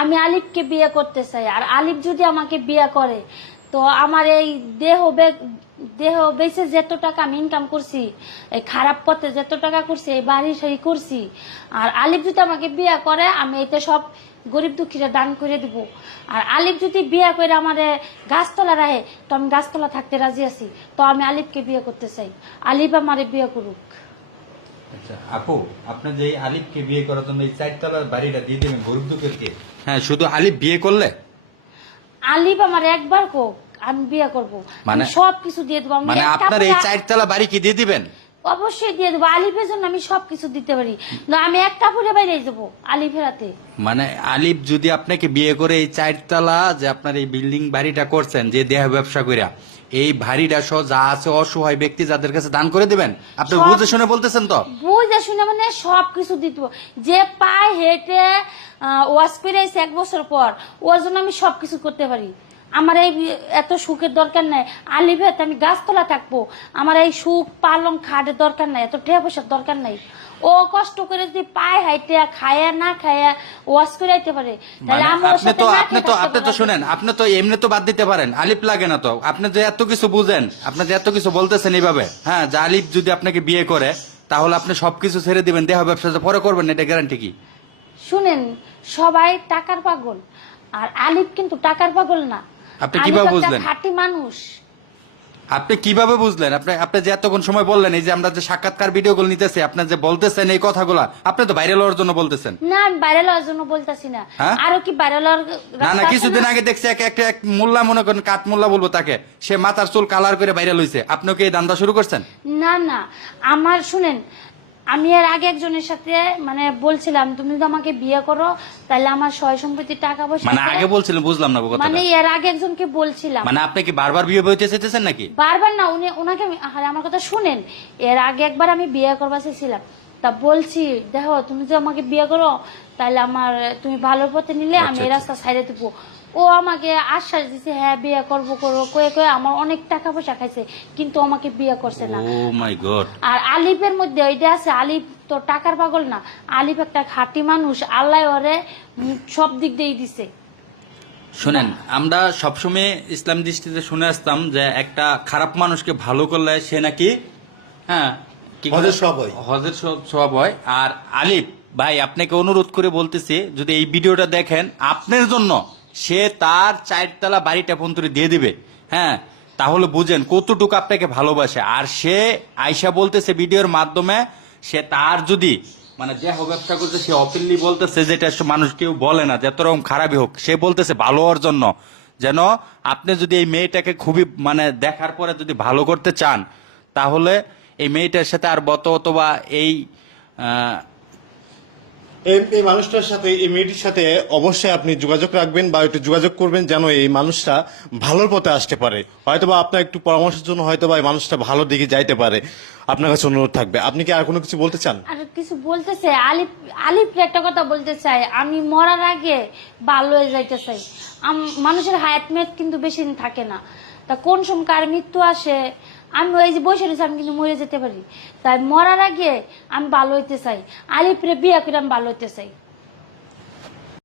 আমি আলিফকে বিয়ে করতে চাই। আর আলিফ যদি আমাকে বিয়ে করে তো আমার এই দেহ বেঁচে যত টাকা আমি ইনকাম করছি, এই খারাপ পথে যত টাকা করছি, এই বাড়ি সারি করছি, আর আলিফ যদি আমাকে বিয়ে করে আমি এটা সব গরিব দুঃখীরা দান করে দিব। আর আলিফ যদি বিয়ে করে আমারে গাছতলা রাখে তো আমি গাছতলা থাকতে রাজি আছি। তো আমি আলিফকে বিয়ে করতে চাই, আলিফ আমারে বিয়ে করুক। আচ্ছা আপু, আপনি যে এই আলিফকে বিয়ে করার জন্য এই 4 তলার বাড়িটা দিয়ে দেবেন গরিব দুঃখীকে? হ্যাঁ, শুধু আলিফ বিয়ে করলে? আলিফ আমার একবার কোক আমি বিয়ে করবো, মানে সবকিছু দিয়ে দেবো। মানে আপনার এই 4 তলা বাড়ি কি দিয়ে দিবেন? অবশ্যই দিয়ে দেবো। আলিফের জন্য আমি সবকিছু দিতে পারি না, আমি এক কাপড়ে বাইরে যাবো আলিফের হাতে। মানে আলিফ যদি আপনাকে বিয়ে করে এই 4 তলা যে আপনার এই বিল্ডিং বাড়িটা করছেন যে দেহ ব্যবসা কইরা, এই বাড়িটা সহ যা আছে অসহায় ব্যক্তি যাদের কাছে দান করে দিবেন? আপনি বুঝে শুনে বলতেছেন তো? বুঝে শুনে মানে সবকিছু দিতে হবে। যে পায়ে হেঁটে ওয়াশ করে এসে 1 বছর পর ওর জন্য আমি সবকিছু করতে পারি। আমার এই এত সুখের দরকার নাই। আলিফের আমি গাছতলা থাকবো, আমার এই সুখ পালং খাটের দরকার নাই, এত টাকা পয়সার দরকার নাই। ও কষ্ট করে যদি পায়ে হাইটে খায়া না খায়া ওয়াশ করে আইতে পারে তাহলে আপনি তো শুনেন, আপনি তো এমনি তো বাদ দিতে পারেন, আলিফ লাগে না তো। আপনি যে এত কিছু বুঝেন, আপনি যে এত কিছু বলতেছেন এইভাবে, হ্যাঁ, যে আলিফ যদি আপনাকে বিয়ে করে তাহলে আপনি সবকিছু ছেড়ে দিবেন, দেহ ব্যবসা পরে করবেন, এটা গ্যারান্টি কি? শুনেন, সবাই টাকার পাগল, আর আলিফ কিন্তু টাকার পাগল না। আপনি কিভাবে বুঝলেন? খাঁটি মানুষ। আপনি কিভাবে বুঝলেন? আপনি যে এতক্ষণ সময় বললেন, এই যে আমরা যে সাক্ষাৎকার ভিডিওগুলো নিতেছি, আপনি যে বলতেছেন এই কথাগুলো, আপনি তো ভাইরাল হওয়ার জন্য বলতেছেন না। আমি ভাইরাল হওয়ার জন্য বলতাছি না। হ্যাঁ? আরো কি ভাইরাল হওয়ার না, কিছুদিন আগে দেখছি এক মোল্লা, মনে করেন কাঠ মোল্লা বলবো তাকে, সে মাথার চুল কালার করে ভাইরাল হইছে। আপনিও কি এই দান্দা শুরু করছেন? না, আমার শুনেন, আমি এর আগে একজনের সাথে মানে বলছিলাম তুমি যদি আমাকে বিয়ে করো তাহলে আমার সয় সম্পত্তি টাকা পয়সা। মানে আগে বলছিলেন, বুঝলাম না কথাটা। মানে এর আগে একজনকে বলছিলাম। মানে আপনি কি বারবার বিয়ে হইতে চাইতেছেন নাকি? বারবার না, ওনাকে আমার কথা শুনেন। এর আগে একবার আমি বিয়ে করবা চাইছিলাম, তা বলছি দেখো তুমি যদি আমাকে বিয়ে করো তাহলে আমার তুমি ভালো পথে নিলে আমি এই রাস্তা ছাইড়ে দেবো। ও আমাকে আশ্বাস দিছে হ্যাঁ বিয়ে করবো কয়ে কয়ে আমার অনেক টাকা পয়সা খাইছে, কিন্তু আমাকে বিয়ে করছে না। ও মাই গড। আর আলিফের মধ্যে ওইটা আছে, আলিফ তো টাকার পাগল না, আলিফ একটা খাঁটি মানুষ, আল্লাহ ওরে সব দিক দিয়ে দিছে। শুনেন, আমরা সবসময় ইসলাম দৃষ্টিতে শুনে আসতাম যে একটা খারাপ মানুষকে ভালো করলে সে নাকি হ্যাঁ হজের সওয়াব হয়। আর আলিফ ভাই, আপনাকে অনুরোধ করে বলতেছি, যদি এই ভিডিওটা দেখেন, আপনার জন্য সে তার 4 তলা বাড়িটা পর্যন্ত দিয়ে দিবে, হ্যাঁ, তাহলে বুঝেন কতটুকু আপনাকে ভালোবাসে। আর সে আয়শা বলতেছে ভিডিওর মাধ্যমে, সে তার যদি মানে দেহ ব্যবসা করতে, সে ওপেনলি বলতেছে, যেটা মানুষ কেউ বলে না, যত রকম খারাপই হোক, সে বলতেছে ভালো হওয়ার জন্য, যেন আপনি যদি এই মেয়েটাকে খুবই মানে দেখার পরে যদি ভালো করতে চান, তাহলে এই মেয়েটার সাথে আর অথবা এই এই মানুষটার সাথে, এই মেয়েটির সাথে অবশ্যই আপনি যোগাযোগ রাখবেন বা একটু যোগাযোগ করবেন, যেন এই মানুষটা ভালোর পথে আসতে পারে। হয়তোবা আপনার একটু পরামর্শের জন্য হয়তোবা এই মানুষটা ভালো দিকে যাইতে পারে। আপনার কাছে অনুরোধ থাকবে। আপনি কি আর কোনো কিছু বলতে চান? আর কিছু বলতে চাই, আলিফ একটা কথা বলতে চাই, আমি মরার আগে ভালো হয়ে যাইতে চাই। মানুষের হায়াত মেয়াদ কিন্তু বেশি দিন থাকে না, তা কোন সময় কার মৃত্যু আসে, আমি ওই যে বসে রয়েছি, আমি কিন্তু মরে যেতে পারি। তাই মরার আগে আমি ভালো হইতে চাই, আলিফরে বিয়ে করে আমি ভালো হইতে চাই।